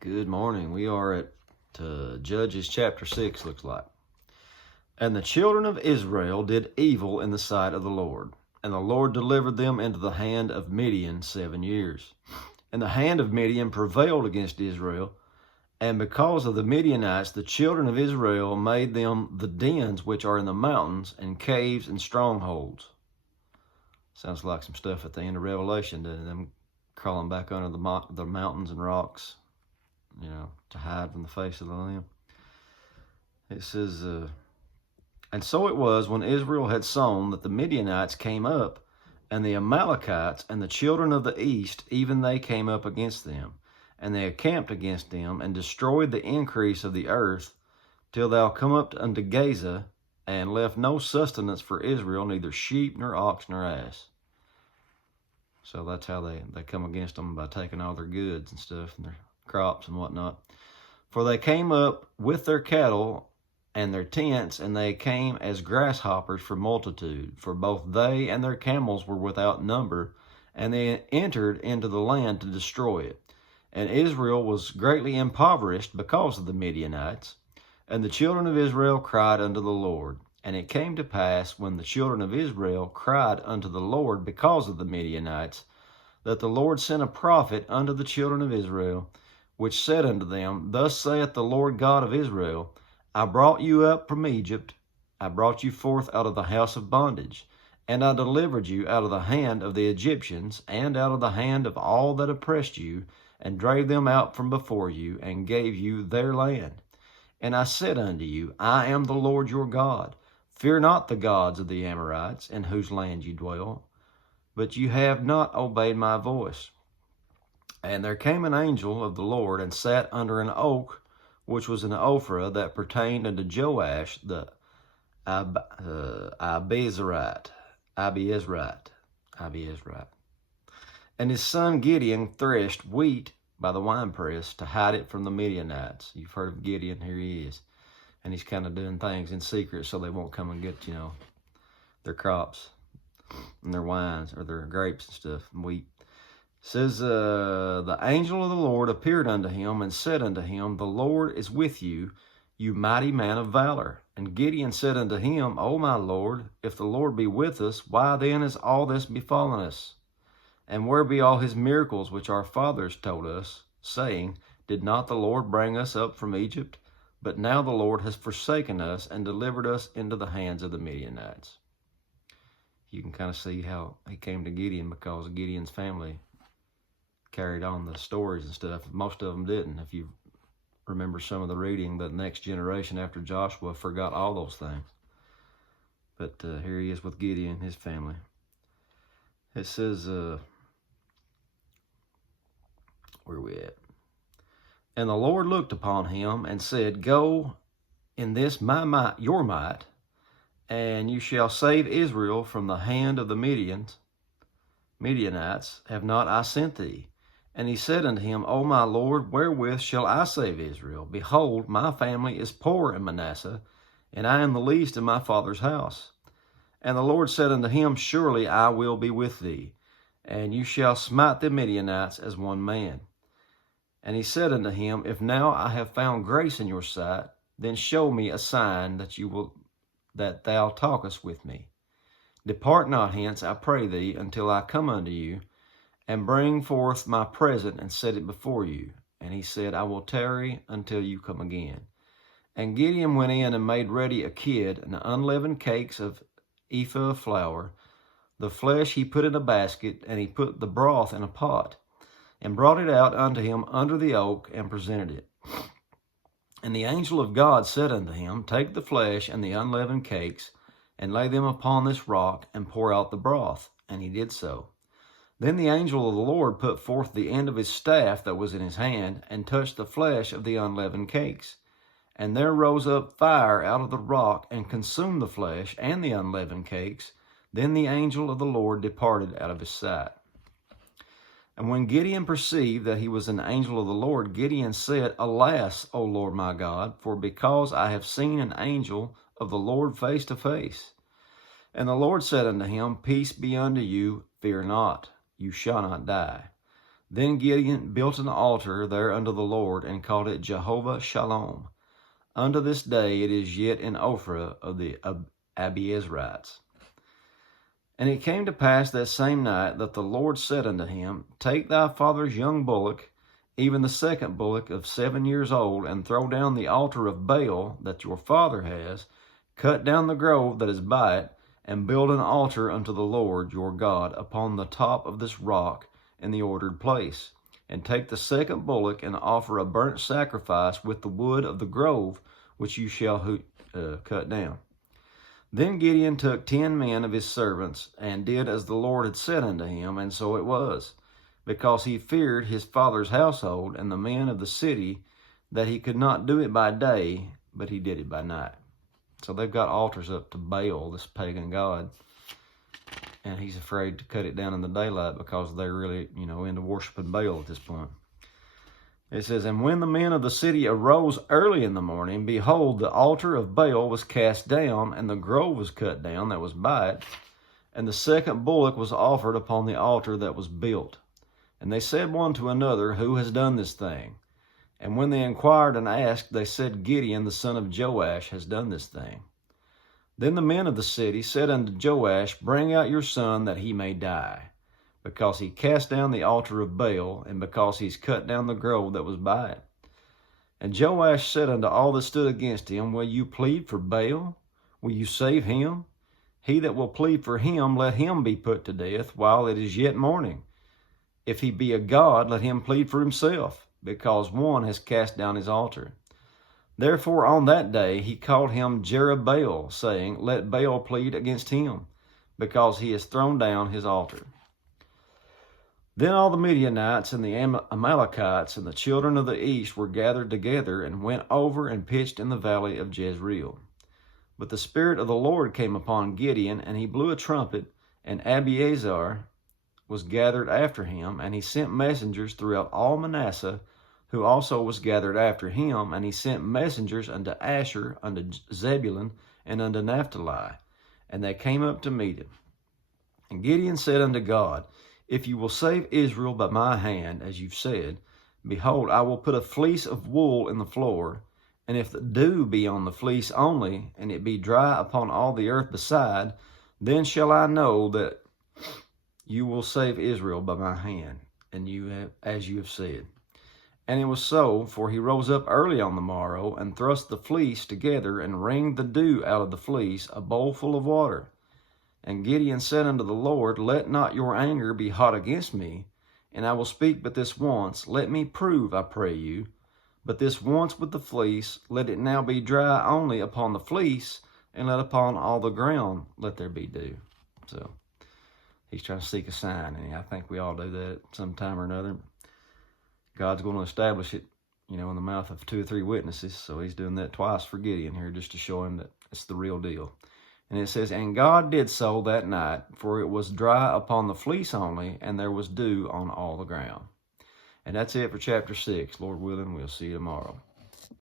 Good morning. We are at Judges chapter 6, looks like. And the children of Israel did evil in the sight of the Lord, and the Lord delivered them into the hand of Midian 7 years. And the hand of Midian prevailed against Israel, and because of the Midianites, the children of Israel made them the dens which are in the mountains, and caves and strongholds. Sounds like some stuff at the end of Revelation, doesn't it? Them crawling back under the mountains and rocks, to hide from the face of the Lamb. It says, and so it was when Israel had sown that the Midianites came up, and the Amalekites and the children of the east, even they came up against them. And they encamped against them, and destroyed the increase of the earth, till thou come up unto Gaza, and left no sustenance for Israel, neither sheep, nor ox, nor ass. So that's how they come against them, by taking all their goods and stuff, and their crops and whatnot. For they came up with their cattle and their tents, and they came as grasshoppers for multitude, for both they and their camels were without number, and they entered into the land to destroy it. And Israel was greatly impoverished because of the Midianites. And the children of Israel cried unto the Lord. And it came to pass, when the children of Israel cried unto the Lord because of the Midianites, that the Lord sent a prophet unto the children of Israel, which said unto them, Thus saith the Lord God of Israel, I brought you up from Egypt, I brought you forth out of the house of bondage, and I delivered you out of the hand of the Egyptians, and out of the hand of all that oppressed you, and drave them out from before you, and gave you their land. And I said unto you, I am the Lord your God. Fear not the gods of the Amorites, in whose land you dwell. But you have not obeyed my voice. And there came an angel of the Lord, and sat under an oak, which was in Ophrah, that pertained unto Joash the Abiezrite. And his son Gideon threshed wheat by the winepress to hide it from the Midianites. You've heard of Gideon, here he is. And he's kind of doing things in secret so they won't come and get, their crops and their wines, or their grapes and stuff, and wheat. It says, the angel of the Lord appeared unto him, and said unto him, The Lord is with you, you mighty man of valor. And Gideon said unto him, O my Lord, if the Lord be with us, why then is all this befallen us? And where be all his miracles which our fathers told us, saying, Did not the Lord bring us up from Egypt? But now the Lord has forsaken us, and delivered us into the hands of the Midianites. You can kind of see how he came to Gideon, because Gideon's family carried on the stories and stuff. Most of them didn't. If you remember some of the reading, the next generation after Joshua forgot all those things. But here he is with Gideon, his family. It says, where are we at? And the Lord looked upon him and said, Go in this my might, your might, and you shall save Israel from the hand of the Midianites. Have not I sent thee? And he said unto him, O my Lord, wherewith shall I save Israel? Behold, my family is poor in Manasseh, and I am the least in my father's house. And the Lord said unto him, Surely I will be with thee, and you shall smite the Midianites as one man. And he said unto him, If now I have found grace in your sight, then show me a sign that thou talkest with me. Depart not hence, I pray thee, until I come unto you, and bring forth my present, and set it before you. And he said, I will tarry until you come again. And Gideon went in and made ready a kid, and unleavened cakes of ephah of flour. The flesh he put in a basket, and he put the broth in a pot, and brought it out unto him under the oak, and presented it. And the angel of God said unto him, Take the flesh and the unleavened cakes, and lay them upon this rock, and pour out the broth. And he did so. Then the angel of the Lord put forth the end of his staff that was in his hand, and touched the flesh of the unleavened cakes. And there rose up fire out of the rock, and consumed the flesh and the unleavened cakes. Then the angel of the Lord departed out of his sight. And when Gideon perceived that he was an angel of the Lord, Gideon said, Alas, O Lord my God, for because I have seen an angel of the Lord face to face. And the Lord said unto him, Peace be unto you, fear not, you shall not die. Then Gideon built an altar there unto the Lord, and called it Jehovah Shalom. Unto this day it is yet in Ophrah of the Abiezrites. And it came to pass that same night that the Lord said unto him, Take thy father's young bullock, even the second bullock of 7 years old, and throw down the altar of Baal that your father has, cut down the grove that is by it, and build an altar unto the Lord your God upon the top of this rock in the ordered place. And take the second bullock, and offer a burnt sacrifice with the wood of the grove which you shall cut down. Then Gideon took 10 men of his servants, and did as the Lord had said unto him, and so it was, because he feared his father's household and the men of the city, that he could not do it by day, but he did it by night. So they've got altars up to Baal, this pagan god, and he's afraid to cut it down in the daylight because they're really, into worshiping Baal at this point. It says, And when the men of the city arose early in the morning, behold, the altar of Baal was cast down, and the grove was cut down that was by it, and the second bullock was offered upon the altar that was built. And they said one to another, Who has done this thing? And when they inquired and asked, they said, Gideon the son of Joash has done this thing. Then the men of the city said unto Joash, Bring out your son that he may die, because he cast down the altar of Baal, and because he's cut down the grove that was by it. And Joash said unto all that stood against him, Will you plead for Baal? Will you save him? He that will plead for him, let him be put to death while it is yet morning. If he be a god, let him plead for himself, because one has cast down his altar. Therefore on that day he called him Jerubbaal, saying, Let Baal plead against him, because he has thrown down his altar. Then all the Midianites and the Amalekites and the children of the east were gathered together, and went over and pitched in the valley of Jezreel. But the Spirit of the Lord came upon Gideon, and he blew a trumpet, and Abiezer was gathered after him, and he sent messengers throughout all Manasseh, who also was gathered after him, and he sent messengers unto Asher, unto Zebulun, and unto Naphtali, and they came up to meet him. And Gideon said unto God, If you will save Israel by my hand, as you've said, behold, I will put a fleece of wool in the floor, and if the dew be on the fleece only, and it be dry upon all the earth beside, then shall I know that you will save Israel by my hand, and as you have said. And it was so, for he rose up early on the morrow, and thrust the fleece together, and wringed the dew out of the fleece, a bowl full of water. And Gideon said unto the Lord, Let not your anger be hot against me, and I will speak but this once. Let me prove, I pray you, but this once with the fleece. Let it now be dry only upon the fleece, and let upon all the ground let there be dew. So he's trying to seek a sign, and I think we all do that sometime or another. God's going to establish it, in the mouth of 2 or 3 witnesses. So he's doing that twice for Gideon here, just to show him that it's the real deal. And it says, And God did so that night, for it was dry upon the fleece only, and there was dew on all the ground. And that's it for chapter 6. Lord willing, we'll see you tomorrow.